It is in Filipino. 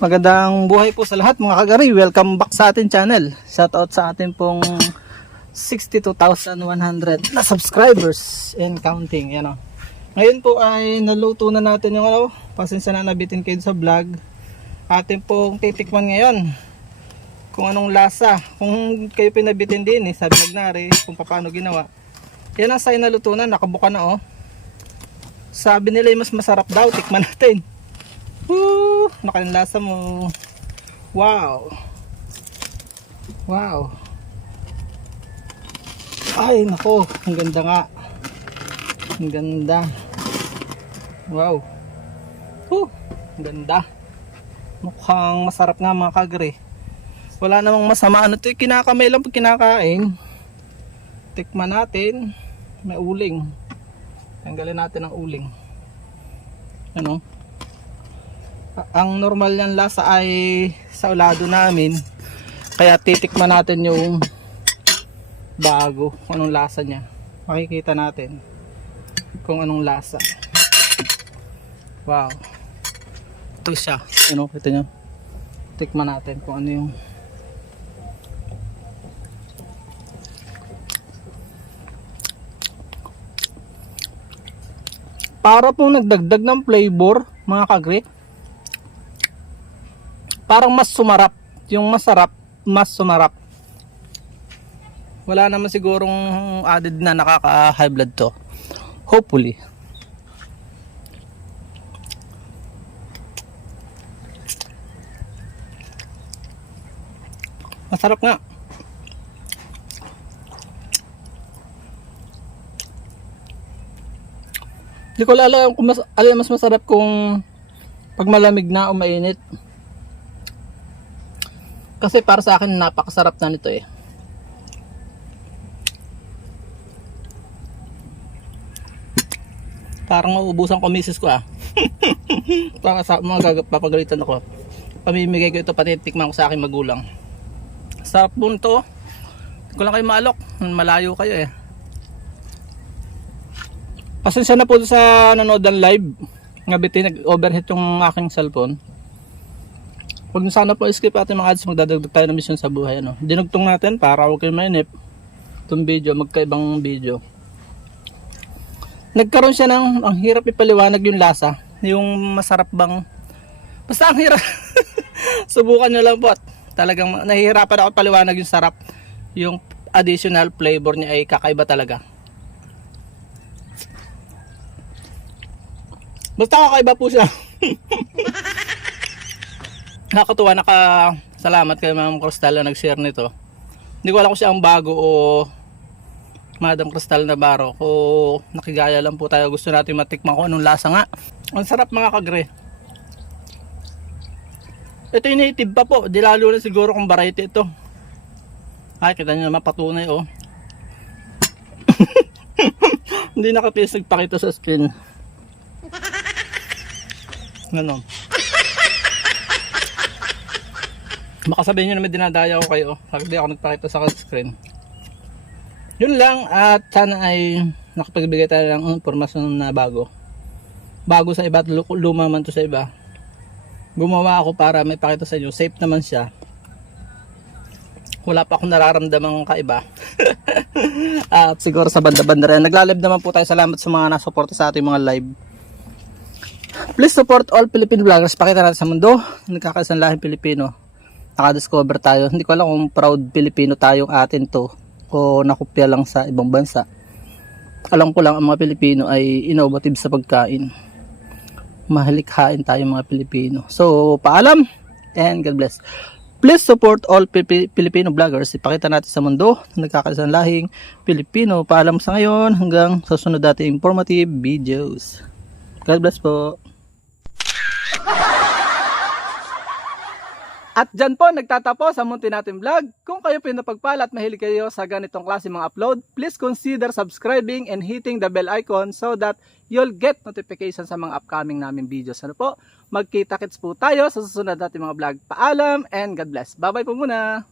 Magandang buhay po sa lahat mga kagari. Welcome back sa ating channel. Shoutout sa ating pong 62,100 na subscribers and counting. Yan o. Ngayon po ay naluto na natin yung pasensya na nabitin kayo sa vlog. Ating pong titikman ngayon kung anong lasa. Kung kayo pinabitin din sabi nagnari kung paano ginawa. Yan ang sign na luto na. Nakabuka na Sabi nila mas masarap daw. Tikman natin. Ano kayong lasa mo? Wow. Wow. Ay nako, ang ganda nga. Ang ganda. Wow. Ang ganda. Mukhang masarap nga mga kagre. Wala namang masama. Ano ito? Kinakamay lang pag kinakain. Tikman natin. May uling. Tanggalin natin ang uling. Ano? Ang normal yan lasa ay sa ulado namin, kaya titikman natin yung bago kung anong lasa nya. Makikita natin kung anong lasa. Wow, ito siya, ito nyo. Tikman natin kung ano yung para pong nagdagdag ng flavor mga kagre. Parang mas sumarap. Yung masarap, mas sumarap. Wala naman sigurong added na nakaka-high blood to. Hopefully. Masarap nga. Hindi ko alam kung mas masarap kung pag malamig na o mainit. Kasi para sa akin napakasarap na nito Parang mauubusan ko misis ko Para sa mga papagalitan ako. Pamimigay ko ito, pati tikman ko sa aking magulang. Sarap po nito. Hindi ko lang kayo maalok. Malayo kayo Pasensya na po sa nanood ng live. Nag-overheat yung aking cellphone. Huwag nyo sana po skip ating mga ads, magdadagdag tayo ng mission sa buhay. Dinugtong natin para huwag kayo mainip. Itong video, magkaibang video. Nagkaroon siya ng, ang hirap ipaliwanag yung lasa. Yung masarap bang, basta ang hirap. Subukan nyo lang po. Talagang nahihirapan ako paliwanag yung sarap. Yung additional flavor niya ay kakaiba talaga. Basta kakaiba po siya. Nakakatuwa, salamat kay Ma'am Crystal na nag-share nito. Hindi ko alam kung siya ang bago o Madam Crystal Navarro. O nakigaya lang po tayo. Gusto natin matikman kung anong lasa nga. Ang sarap mga kagre. Ito yung native pa po. Di lalo na siguro kung variety ito. Ay, kita nyo naman patunay Hindi nakapis nagpakita sa screen. Ganon. Baka sabihin nyo na may dinadaya ko kayo. Hindi ako nagpakita sa screen. Yun lang, at sana ay nakapagbigay tayo ng informasyon na bago. Bago sa iba at luma man to sa iba. Gumawa ako para may pakita sa inyo. Safe naman siya. Wala pa akong nararamdamang kaiba. At siguro sa banda-banda rin. Nagla-live naman po tayo. Salamat sa mga nasuporta sa ating mga live. Please support all Philippine vloggers. Pakita natin sa mundo. Nagkakaisang lahing Pilipino. Nakadiscover tayo. Hindi ko alam kung proud Pilipino tayong atin to o nakopya lang sa ibang bansa. Alam ko lang ang mga Pilipino ay innovative sa pagkain. Mahalikhain tayo mga Pilipino. So paalam and God bless. Please support all Filipino vloggers. Ipakita natin sa mundo nagkakaisang lahing Pilipino. Paalam sa ngayon hanggang sa sunod nating informative videos. God bless po. At dyan po nagtatapos ang munti natin vlog. Kung kayo pinapagpala at mahilig kayo sa ganitong klase mga upload, please consider subscribing and hitting the bell icon so that you'll get notification sa mga upcoming namin videos. Magkita-kits po tayo sa susunod natin mga vlog. Paalam and God bless. Bye bye po muna.